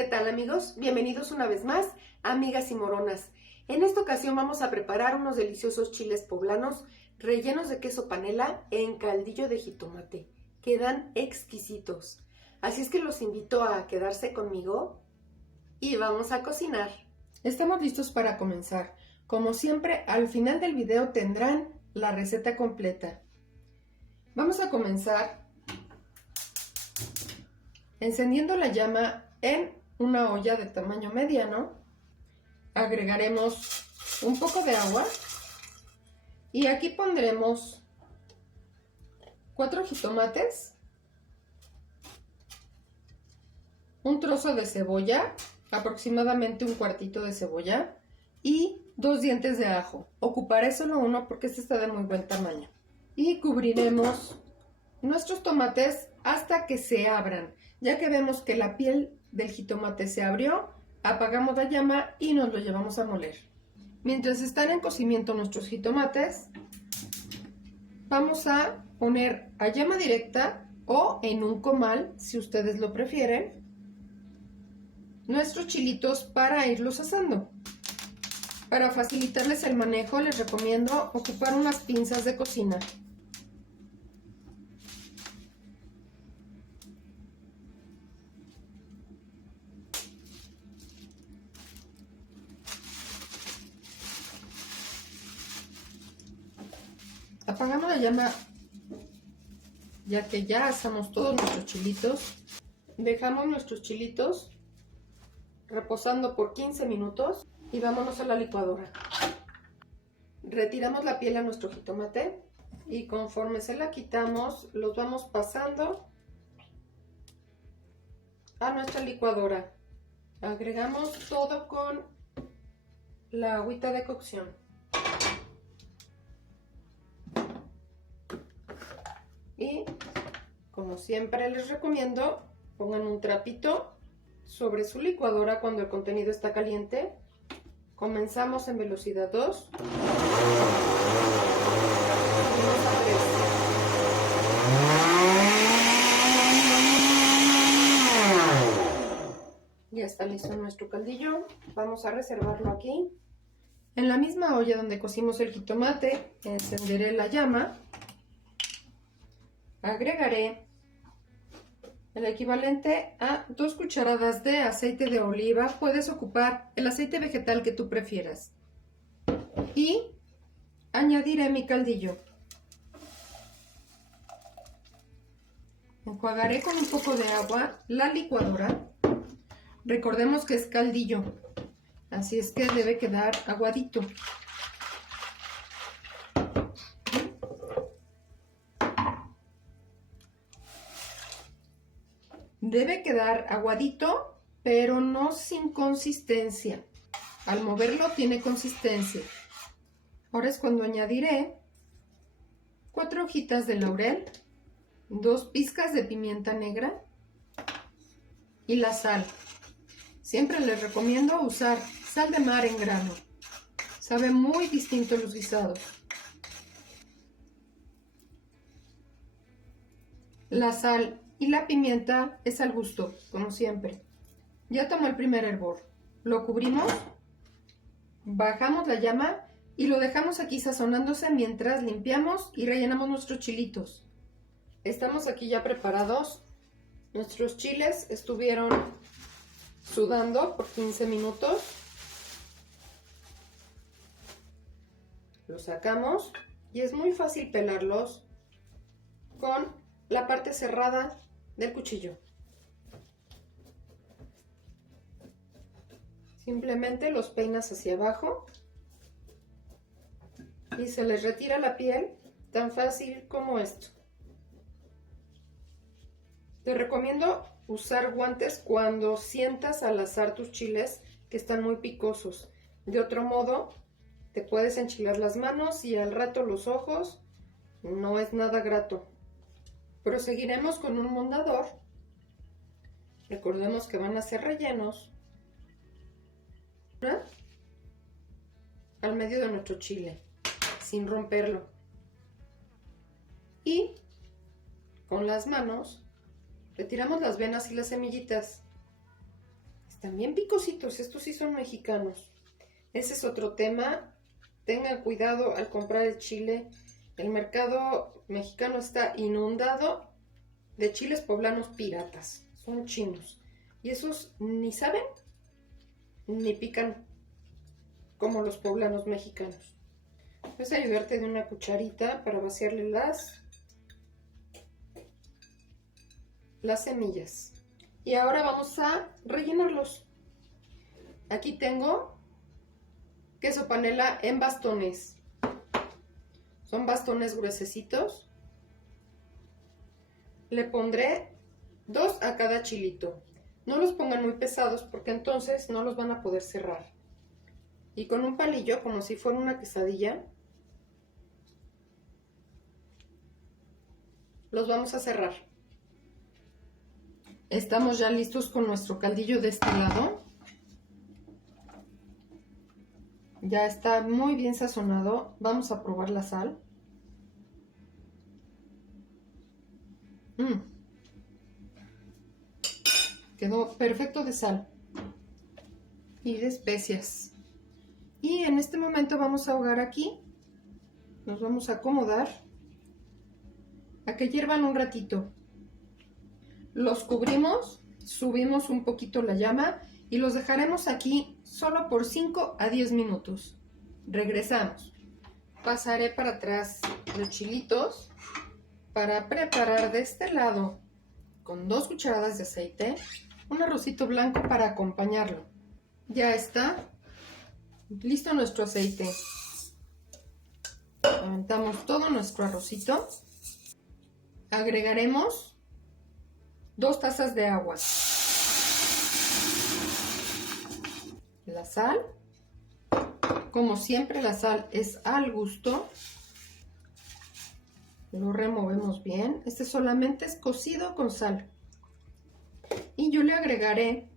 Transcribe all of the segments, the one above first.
¿Qué tal, amigos? Bienvenidos una vez más a Amigas y Moronas. En esta ocasión vamos a preparar unos deliciosos chiles poblanos rellenos de queso panela en caldillo de jitomate. Quedan exquisitos. Así es que los invito a quedarse conmigo y vamos a cocinar. Estamos listos para comenzar. Como siempre, al final del video tendrán la receta completa. Vamos a comenzar encendiendo la llama en una olla de tamaño mediano. Agregaremos un poco de agua y aquí pondremos 4 jitomates, un trozo de cebolla, aproximadamente un cuartito de cebolla y 2 dientes de ajo. Ocuparé solo uno porque este está de muy buen tamaño. Y cubriremos nuestros tomates hasta que se abran. Ya que vemos que la piel del jitomate se abrió, apagamos la llama y nos lo llevamos a moler. Mientras están en cocimiento nuestros jitomates, vamos a poner a llama directa o en un comal, si ustedes lo prefieren, nuestros chilitos para irlos asando. Para facilitarles el manejo, les recomiendo ocupar unas pinzas de cocina. Apagamos la llama ya que ya asamos todos nuestros chilitos. Dejamos nuestros chilitos reposando por 15 minutos y vámonos a la licuadora. Retiramos la piel a nuestro jitomate y conforme se la quitamos los vamos pasando a nuestra licuadora. Agregamos todo con la agüita de cocción. Y como siempre les recomiendo, pongan un trapito sobre su licuadora cuando el contenido está caliente. Comenzamos en velocidad 2. Ya está listo nuestro caldillo. Vamos a reservarlo aquí. En la misma olla donde cocimos el jitomate, encenderé la llama. Agregaré el equivalente a 2 cucharadas de aceite de oliva. Puedes ocupar el aceite vegetal que tú prefieras. Y añadiré mi caldillo. Enjuagaré con un poco de agua la licuadora. Recordemos que es caldillo, así es que debe quedar aguadito. Debe quedar aguadito, pero no sin consistencia. Al moverlo tiene consistencia. Ahora es cuando añadiré 4 hojitas de laurel, 2 pizcas de pimienta negra y la sal. Siempre les recomiendo usar sal de mar en grano. Sabe muy distinto los guisados. La sal y la pimienta es al gusto, como siempre. Ya tomó el primer hervor. Lo cubrimos, bajamos la llama y lo dejamos aquí sazonándose mientras limpiamos y rellenamos nuestros chilitos. Estamos aquí ya preparados. Nuestros chiles estuvieron sudando por 15 minutos. Los sacamos y es muy fácil pelarlos con la parte cerrada del cuchillo. Simplemente los peinas hacia abajo y se les retira la piel, tan fácil como esto. Te recomiendo usar guantes cuando sientas al asar tus chiles que están muy picosos. De otro modo, te puedes enchilar las manos y al rato los ojos. No es nada grato. Proseguiremos con un mondador. Recordemos que van a ser rellenos al medio de nuestro chile, sin romperlo. Y con las manos retiramos las venas y las semillitas. Están bien picositos, estos sí son mexicanos. Ese es otro tema. Tengan cuidado al comprar el chile. El mercado mexicano está inundado de chiles poblanos piratas. Son chinos. Y esos ni saben ni pican como los poblanos mexicanos. Puedes ayudarte de una cucharita para vaciarle las semillas. Y ahora vamos a rellenarlos. Aquí tengo queso panela en bastones. Son bastones gruesecitos. Le pondré 2 a cada chilito. No los pongan muy pesados porque entonces no los van a poder cerrar. Y con un palillo, como si fuera una quesadilla, los vamos a cerrar. Estamos ya listos con nuestro caldillo de este lado. Ya está muy bien sazonado. Vamos a probar la sal. Quedó perfecto de sal y de especias. Y en este momento vamos a ahogar aquí. Nos vamos a acomodar a que hiervan un ratito. Los cubrimos, subimos un poquito la llama y los dejaremos aquí solo por 5 a 10 minutos. Regresamos. Pasaré para atrás los chilitos para preparar de este lado con 2 cucharadas de aceite un arrocito blanco para acompañarlo. Ya está listo nuestro aceite. Aventamos todo nuestro arrocito. Agregaremos 2 tazas de agua. La sal. Como siempre, la sal es al gusto. Lo removemos bien. Este solamente es cocido con sal. Y yo le agregaré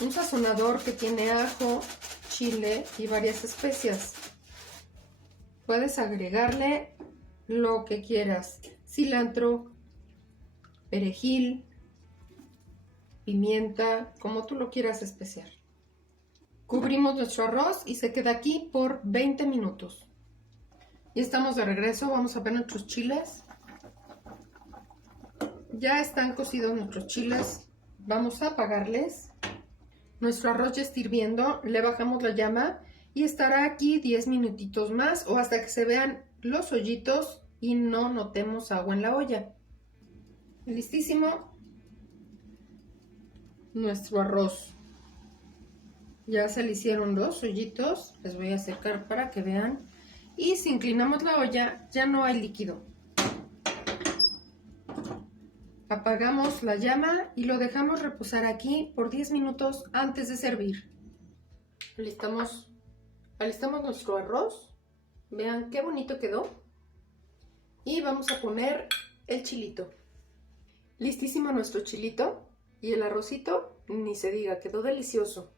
un sazonador que tiene ajo, chile y varias especias. Puedes agregarle lo que quieras: cilantro, perejil, pimienta, como tú lo quieras especiar. Cubrimos nuestro arroz y se queda aquí por 20 minutos. Y estamos de regreso. Vamos a ver nuestros chiles. Ya están cocidos nuestros chiles. Vamos a apagarles. Nuestro arroz ya está hirviendo. Le bajamos la llama y estará aquí 10 minutitos más o hasta que se vean los hoyitos y no notemos agua en la olla. Listísimo nuestro arroz. Ya se le hicieron los hoyitos. Les voy a acercar para que vean. Y si inclinamos la olla, ya no hay líquido. Apagamos la llama y lo dejamos reposar aquí por 10 minutos antes de servir. Alistamos nuestro arroz. Vean qué bonito quedó. Y vamos a poner el chilito. Listísimo nuestro chilito. Y el arrocito, ni se diga, quedó delicioso.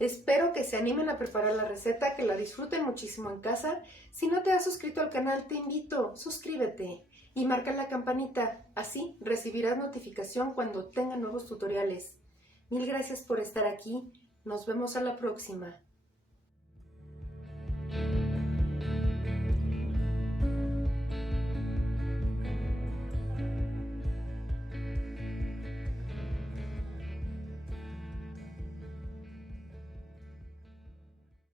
Espero que se animen a preparar la receta, que la disfruten muchísimo en casa. Si no te has suscrito al canal, te invito, suscríbete y marca la campanita. Así recibirás notificación cuando tenga nuevos tutoriales. Mil gracias por estar aquí. Nos vemos a la próxima.